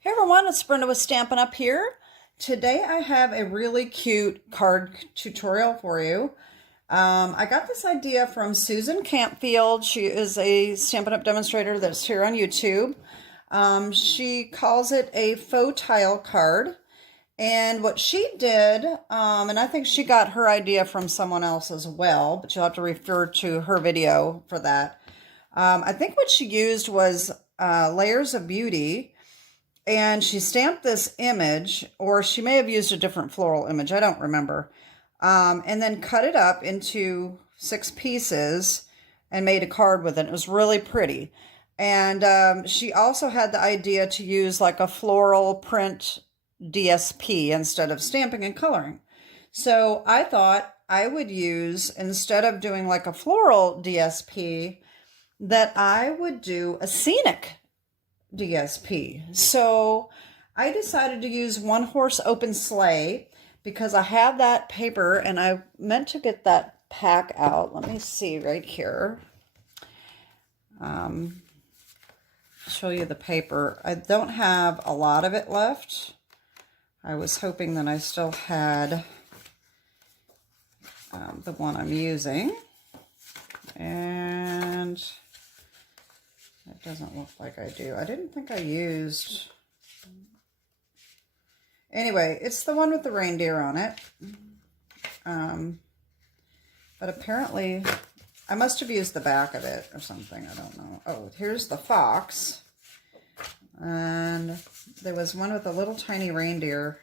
Hey everyone, it's Brenda with Stampin' Up here. Today I have a really cute card tutorial for you. I got this idea from Susan Campfield. She is a Stampin' Up demonstrator that's here on YouTube. She calls it a faux tile card. And what she did, and I think she got her idea from someone else as well, but you'll have to refer to her video for that. I think what she used was layers of beauty. And she stamped this image, or she may have used a different floral image, I don't remember, and then cut it up into 6 pieces and made a card with it. It was really pretty. And she also had the idea to use like a floral print DSP instead of stamping and coloring. So I thought I would use, instead of doing like a floral DSP, that I would do a scenic DSP. So I decided to use One Horse Open Sleigh because I have that paper and I meant to get that pack out. Let me see right here. Show you the paper. I don't have a lot of it left. I was hoping that I still had the one I'm using. And it doesn't look like I do. I didn't think I used... Anyway, it's the one with the reindeer on it. But apparently, I must have used the back of it or something. I don't know. Oh, here's the fox. And there was one with a little tiny reindeer.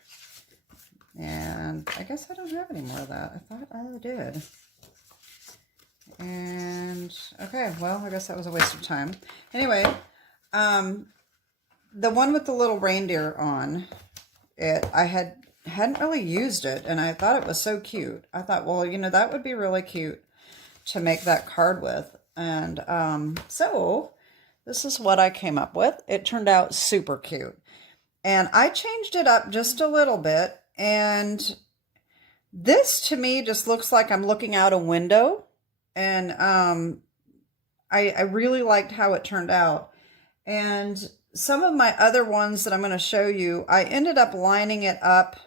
And I guess I don't have any more of that. I thought I did. And okay, well, I guess that was a waste of time. Anyway, the one with the little reindeer on it, I hadn't really used it, and I thought it was so cute. I thought, well, you know, that would be really cute to make that card with. And so this is what I came up with. It turned out super cute. And I changed it up just a little bit, and this to me just looks like I'm looking out a window. And I really liked how it turned out. And some of my other ones that I'm going to show you, I ended up lining it up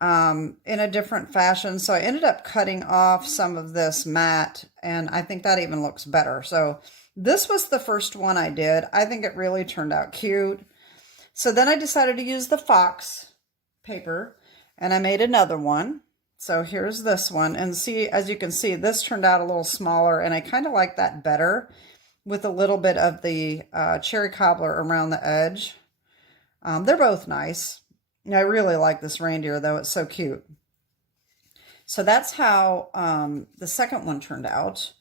in a different fashion. So I ended up cutting off some of this matte, and I think that even looks better. So this was the first one I did. I think it really turned out cute. So then I decided to use the fox paper, and I made another one. So here's this one, and see, as you can see, this turned out a little smaller, and I kind of like that better with a little bit of the cherry cobbler around the edge. They're both nice. I really like this reindeer, though. It's so cute. So that's how the second one turned out.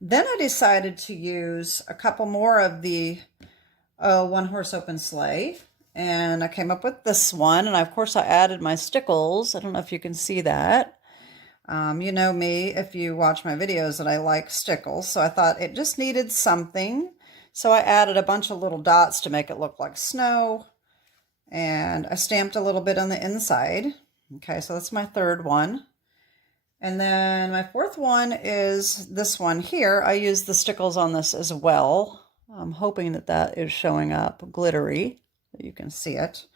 Then I decided to use a couple more of the One Horse Open Sleigh. And I came up with this one, and of course I added my stickles. I don't know if you can see that. You know me, if you watch my videos, that I like stickles. So I thought it just needed something. So I added a bunch of little dots to make it look like snow. And I stamped a little bit on the inside. Okay, so that's my third one. And then my fourth one is this one here. I used the stickles on this as well. I'm hoping that that is showing up glittery. You can see it.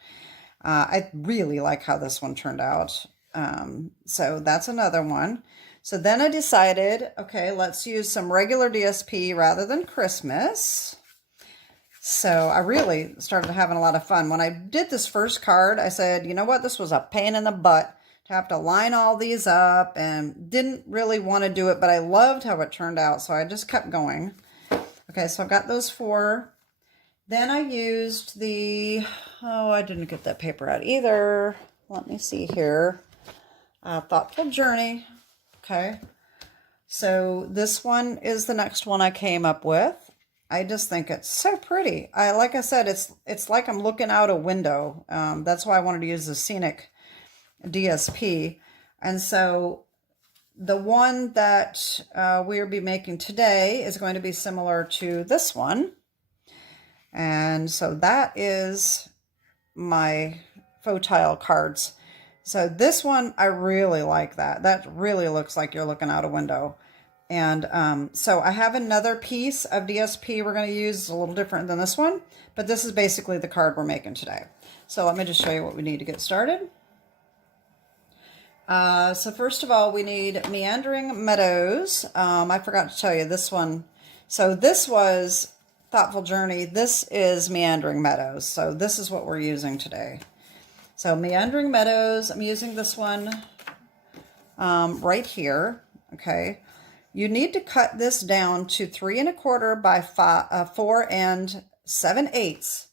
I really like how this one turned out. So that's another one. So then I decided, okay, let's use some regular DSP rather than Christmas. So I really started having a lot of fun. When I did this first card, I said, you know what, this was a pain in the butt to have to line all these up, and didn't really want to do it, but I loved how it turned out. So I just kept going. Okay, so I've got those 4. Then I used the, oh, I didn't get that paper out either. Let me see here. Thoughtful Journey. Okay. So this one is the next one I came up with. I just think it's so pretty. Like I said, it's like I'm looking out a window. That's why I wanted to use the Scenic DSP. And so the one that we'll be making today is going to be similar to this one. And so that is my faux tile cards. So this one, I really like that. That really looks like you're looking out a window. And so I have another piece of DSP we're going to use. It's a little different than this one, but this is basically the card we're making today. So let me just show you what we need to get started. So first of all, we need Meandering Meadows. I forgot to tell you this one. So this was Thoughtful Journey. This is Meandering Meadows. So this is what we're using today. So Meandering Meadows, I'm using this one right here. Okay. You need to cut this down to 3 1/4 by 4 7/8.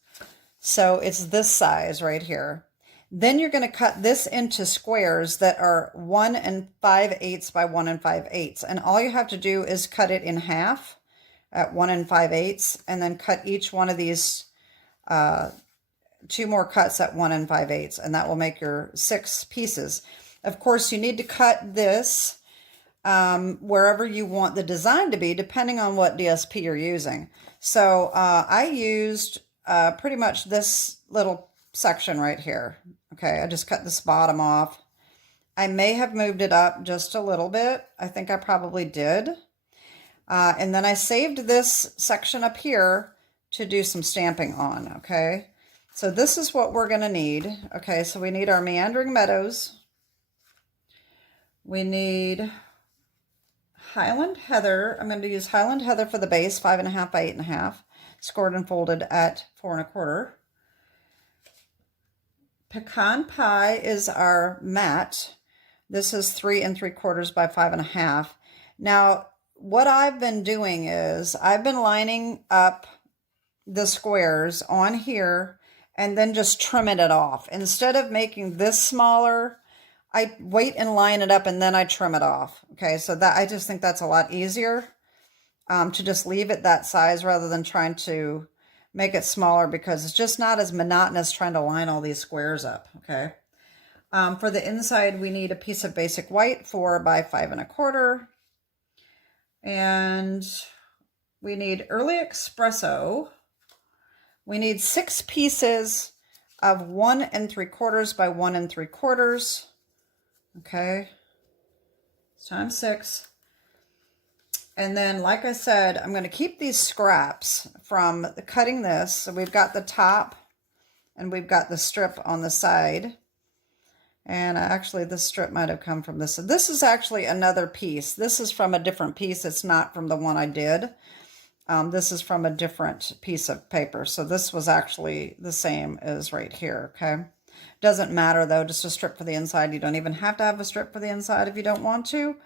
So it's this size right here. Then you're going to cut this into squares that are 1 5/8 by 1 5/8. And all you have to do is cut it in half at 1 5/8, and then cut each one of these 2 more cuts at 1 5/8, and that will make your 6 pieces. Of course, you need to cut this wherever you want the design to be, depending on what DSP you're using. So I used pretty much this little section right here. Okay, I just cut this bottom off. I may have moved it up just a little bit. I think I probably did. And then I saved this section up here to do some stamping on, okay? So this is what we're going to need. Okay, so we need our Meandering Meadows. We need Highland Heather. I'm going to use Highland Heather for the base, 5 1/2 by 8 1/2, scored and folded at 4 1/4. Pecan Pie is our mat. This is 3 3/4 by 5 1/2. Now, what I've been doing is I've been lining up the squares on here and then just trimming it off. Instead of making this smaller, I wait and line it up and then I trim it off. Okay, so that I just think that's a lot easier to just leave it that size rather than trying to make it smaller, because it's just not as monotonous trying to line all these squares up. Okay, for the inside we need a piece of basic white, 4 by 5 1/4, and we need Early Espresso. We need 6 pieces of 1 3/4 by 1 3/4. Okay, it's times 6. And then, like I said, I'm going to keep these scraps from cutting this. So we've got the top and we've got the strip on the side. And actually, this strip might have come from this. So this is actually another piece. This is from a different piece. It's not from the one I did. This is from a different piece of paper. So this was actually the same as right here, okay? Doesn't matter, though, just a strip for the inside. You don't even have to have a strip for the inside if you don't want to.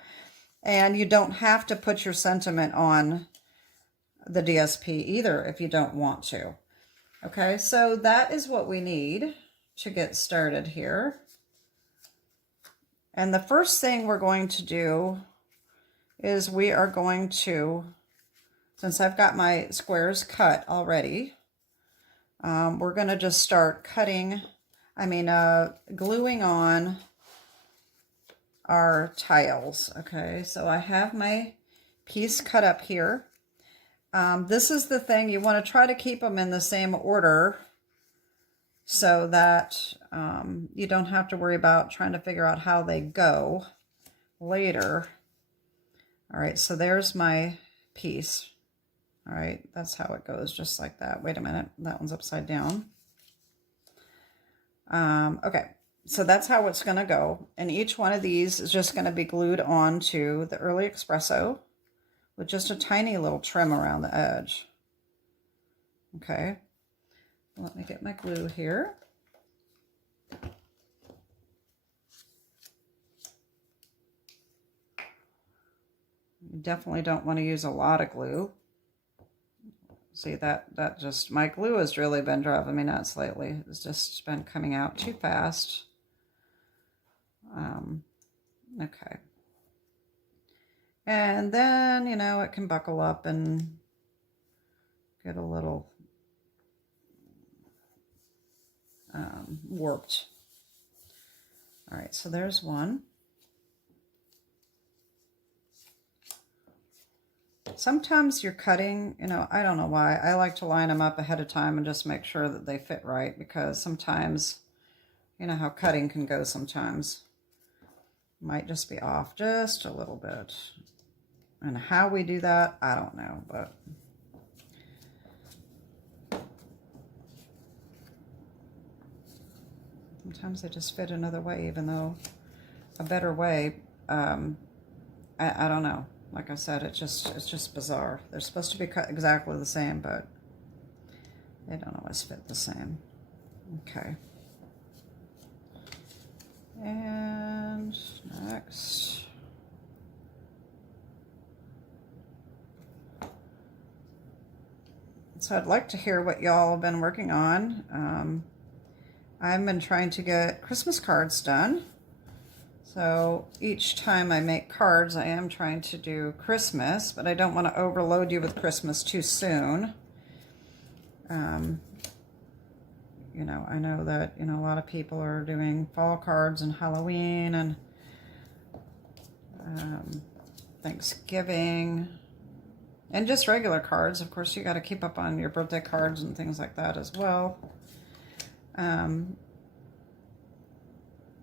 And you don't have to put your sentiment on the DSP either if you don't want to. Okay, so that is what we need to get started here. And the first thing we're going to do is we are going to, since I've got my squares cut already, we're going to just start gluing on our tiles. Okay, so I have my piece cut up here. This is the thing, you want to try to keep them in the same order so that you don't have to worry about trying to figure out how they go later. All right, so there's my piece. All right, that's how it goes, just like that. Wait a minute, that one's upside down. Okay, so that's how it's going to go. And each one of these is just going to be glued onto the Early Espresso with just a tiny little trim around the edge. Okay, let me get my glue here. You definitely don't want to use a lot of glue. See, that just, my glue has really been driving me nuts lately. It's just been coming out too fast. Okay. And then, you know, it can buckle up and get a little warped. All right, so there's one. Sometimes you're cutting, you know, I don't know why. I like to line them up ahead of time and just make sure that they fit right, because sometimes, you know how cutting can go sometimes. Might just be off just a little bit. And how we do that, I don't know, but sometimes they just fit another way, even though a better way, I don't know. Like I said, it's just bizarre. They're supposed to be cut exactly the same, but they don't always fit the same. Okay. And next. So I'd like to hear what y'all have been working on. I've been trying to get Christmas cards done. So each time I make cards, I am trying to do Christmas, but I don't want to overload you with Christmas too soon. You know, I know that, you know, a lot of people are doing fall cards and Halloween and Thanksgiving and just regular cards. Of course, you got to keep up on your birthday cards and things like that as well.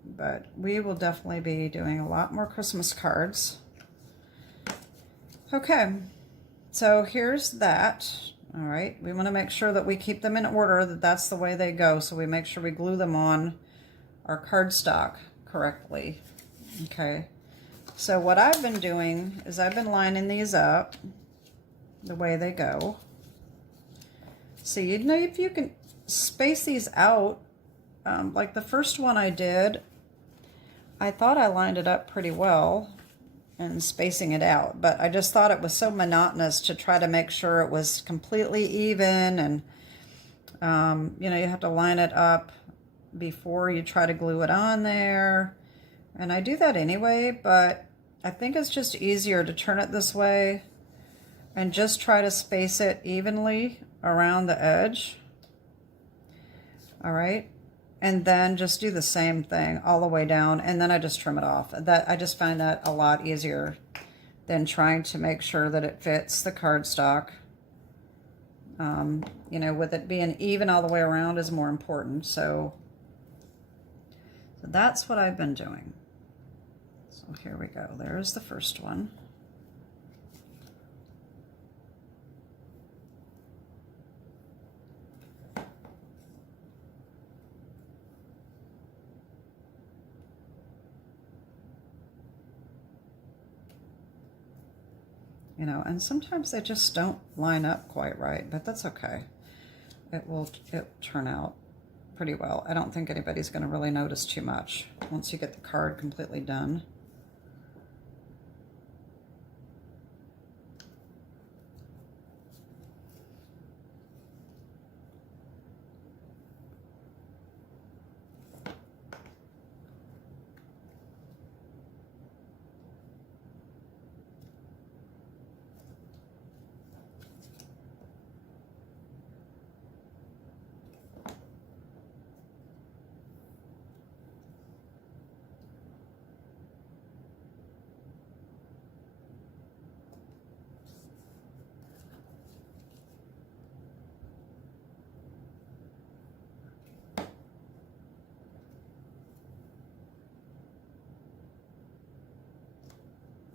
But we will definitely be doing a lot more Christmas cards. Okay, so here's that. All right, we want to make sure that we keep them in order, that that's the way they go. So we make sure we glue them on our cardstock correctly. Okay, so what I've been doing is I've been lining these up the way they go. So you know, if you can space these out, like the first one I did, I thought I lined it up pretty well and spacing it out, but I just thought it was so monotonous to try to make sure it was completely even, and you know, you have to line it up before you try to glue it on there, and I do that anyway, but I think it's just easier to turn it this way and just try to space it evenly around the edge. All right. And then just do the same thing all the way down, and then I just trim it off. That I just find that a lot easier than trying to make sure that it fits the cardstock. You know, with it being even all the way around is more important. So that's what I've been doing. So here we go. There's the first one. You know, and sometimes they just don't line up quite right, but that's okay. It'll turn out pretty well. I don't think anybody's going to really notice too much once you get the card completely done.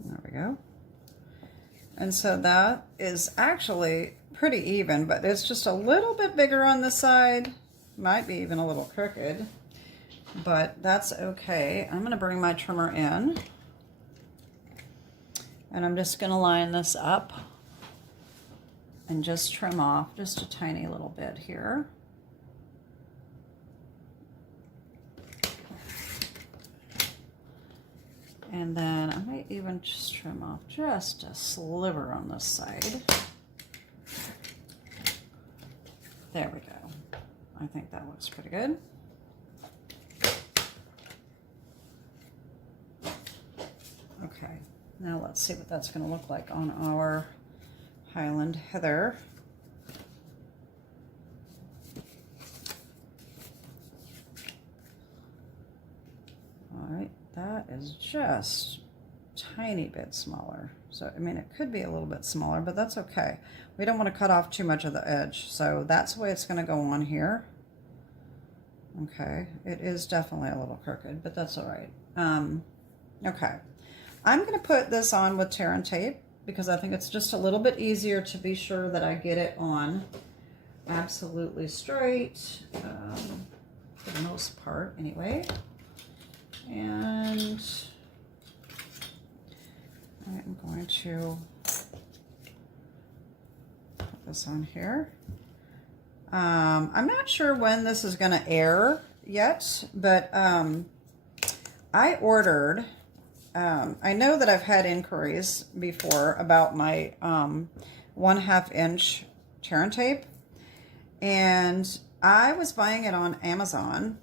There we go. And so that is actually pretty even, but it's just a little bit bigger on the side. Might be even a little crooked, but that's okay. I'm going to bring my trimmer in, and I'm just going to line this up and just trim off just a tiny little bit here. And then I might even just trim off just a sliver on this side. There we go. I think that looks pretty good. Okay, now let's see what that's going to look like on our Highland Heather. All right. That is just a tiny bit smaller. So, I mean, it could be a little bit smaller, but that's okay. We don't want to cut off too much of the edge. So that's the way it's going to go on here. Okay. It is definitely a little crooked, but that's all right. Okay. I'm going to put this on with tear and tape, because I think it's just a little bit easier to be sure that I get it on absolutely straight, for the most part anyway. And I'm going to put this on here. I'm not sure when this is going to air yet, but I ordered, I know that I've had inquiries before about my 1/2 inch tear and tape, and I was buying it on Amazon.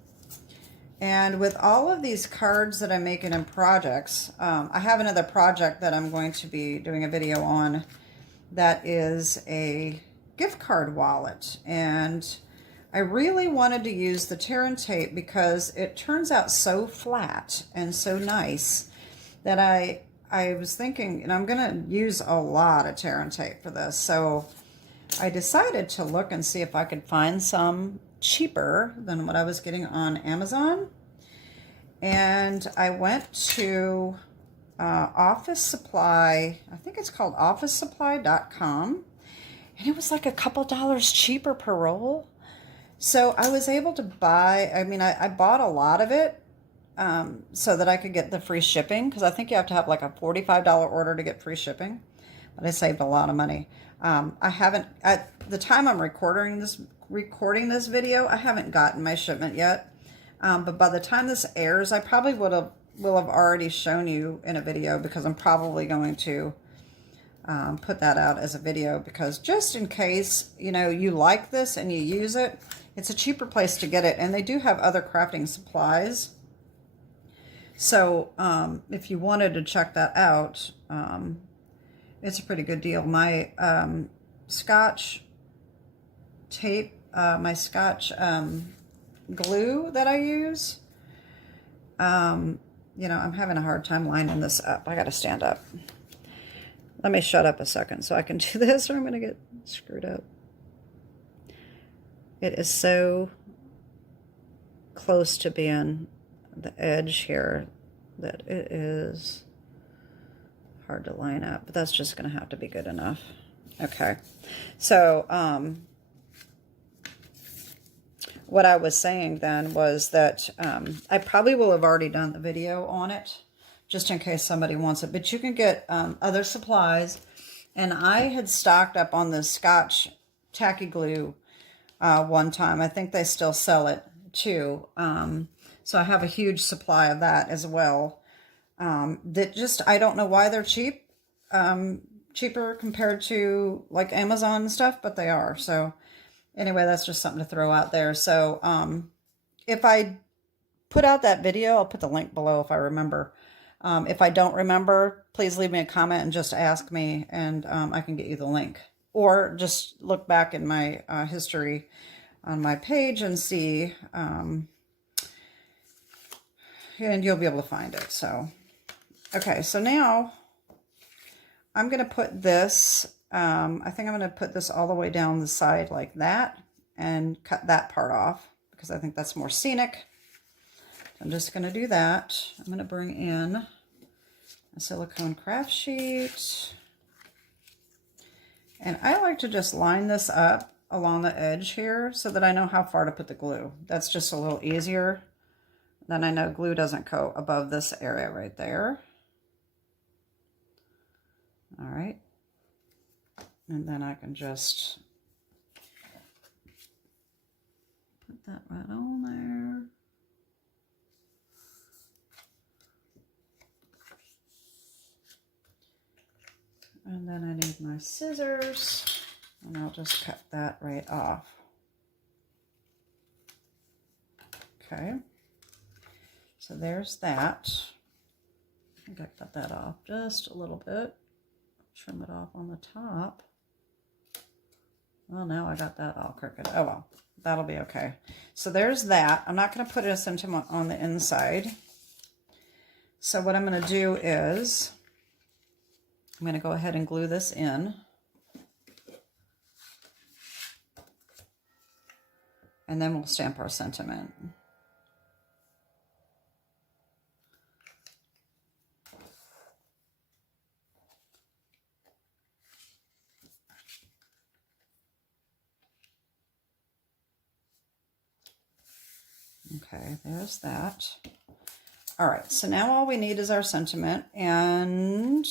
And with all of these cards that I'm making in projects, I have another project that I'm going to be doing a video on that is a gift card wallet. And I really wanted to use the tear and tape because it turns out so flat and so nice that I was thinking, and I'm going to use a lot of tear and tape for this. So I decided to look and see if I could find some cheaper than what I was getting on Amazon. And I went to Office Supply, I think it's called officesupply.com, and it was like a couple dollars cheaper per roll. So I was able to buy, I mean, I bought a lot of it so that I could get the free shipping, because I think you have to have like a $45 order to get free shipping. But I saved a lot of money. I haven't, at the time I'm recording this video, I haven't gotten my shipment yet. But by the time this airs, I probably will have already shown you in a video, because I'm probably going to put that out as a video, because just in case, you know, you like this and you use it, it's a cheaper place to get it. And they do have other crafting supplies. So if you wanted to check that out, it's a pretty good deal. My Scotch tape, my Scotch glue that I use, you know, I'm having a hard time lining this up. I got to stand up. Let me shut up a second so I can do this, or I'm going to get screwed up. It is so close to being the edge here that it is hard to line up, but that's just going to have to be good enough. Okay, so what I was saying then was that I probably will have already done the video on it, just in case somebody wants it, but you can get other supplies. And I had stocked up on the Scotch tacky glue one time. I think they still sell it too. So I have a huge supply of that as well. That just, I don't know why they're cheap, cheaper compared to like Amazon and stuff, but they are. So anyway, that's just something to throw out there. So if I put out that video, I'll put the link below if I remember. If I don't remember, please leave me a comment and just ask me, and I can get you the link. Or just look back in my history on my page and see, and you'll be able to find it. So, okay, so now I'm going to put this, I think I'm going to put this all the way down the side like that and cut that part off because I think that's more scenic. I'm just going to do that. I'm going to bring in a silicone craft sheet. And I like to just line this up along the edge here so that I know how far to put the glue. That's just a little easier. Then I know glue doesn't go above this area right there. All right. And then I can just put that right on there. And then I need my scissors, and I'll just cut that right off. Okay, so there's that. I think I cut that off just a little bit. Trim it off on the top. Well, now I got that all crooked. Oh well, that'll be okay. So there's that. I'm not going to put this into on the inside. So what I'm going to do is I'm going to go ahead and glue this in. And then we'll stamp our sentiment. Okay, there's that. All right, so now all we need is our sentiment. And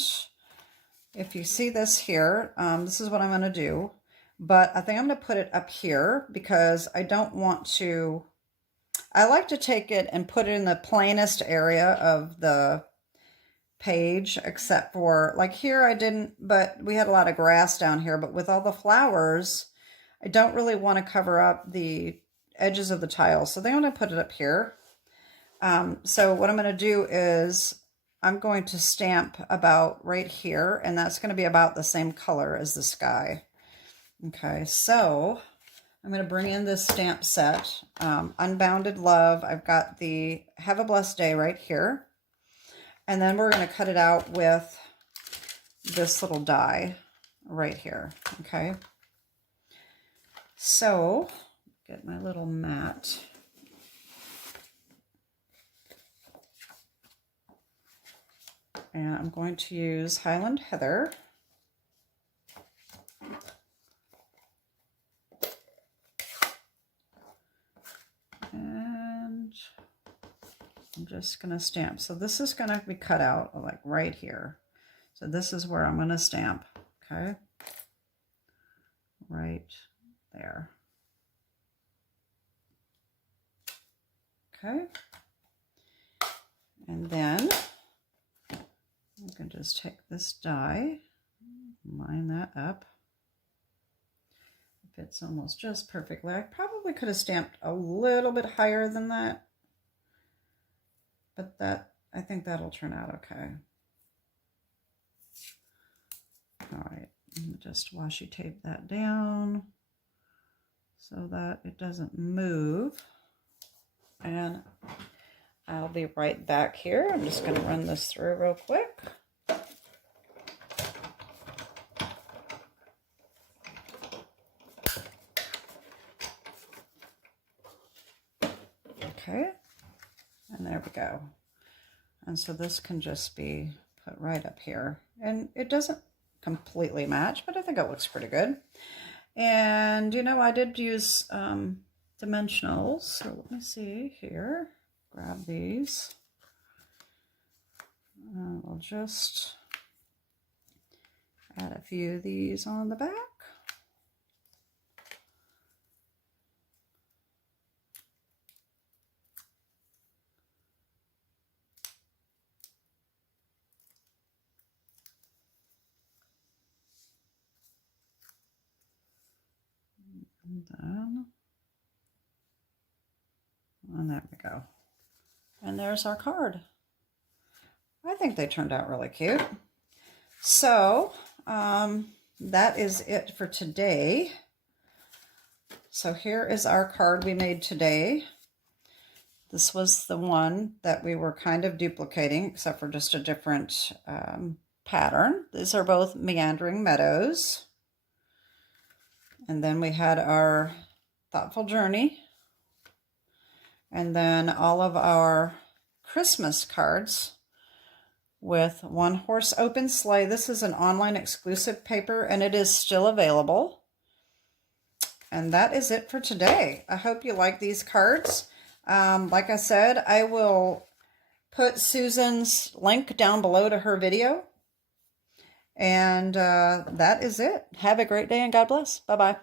if you see this here, this is what I'm going to do. But I think I'm going to put it up here because I don't want to... I like to take it and put it in the plainest area of the page, except for, like here I didn't, but we had a lot of grass down here. But with all the flowers, I don't really want to cover up the edges of the tile. So I think I'm going to put it up here. So what I'm going to do is I'm going to stamp about right here, and that's going to be about the same color as the sky. Okay, so I'm going to bring in this stamp set, Unbounded Love. I've got the Have a Blessed Day right here. And then we're going to cut it out with this little die right here. Okay. So, get my little mat. And I'm going to use Highland Heather. And I'm just going to stamp. So this is going to be cut out like right here. So this is where I'm going to stamp. Okay. Right there. Okay. And then I can just take this die, line that up. It fits almost just perfectly. I probably could have stamped a little bit higher than that, but I think that'll turn out okay. All right, just washi tape that down so that it doesn't move. And I'll be right back here. I'm just going to run this through real quick. Okay, and there we go. And so this can just be put right up here. And it doesn't completely match, but I think it looks pretty good. And, you know, I did use dimensionals. So let me see here. Grab these. We'll just add a few of these on the back. And there we go. And there's our card. I think they turned out really cute. So that is it for today. So here is our card we made today. This was the one that we were kind of duplicating, except for just a different pattern. These are both meandering meadows. And then we had our thoughtful journey. And then all of our Christmas cards with One Horse Open Sleigh. This is an online exclusive paper, and it is still available. And that is it for today. I hope you like these cards. Like I said, I will put Susan's link down below to her video. And that is it. Have a great day and God bless. Bye-bye.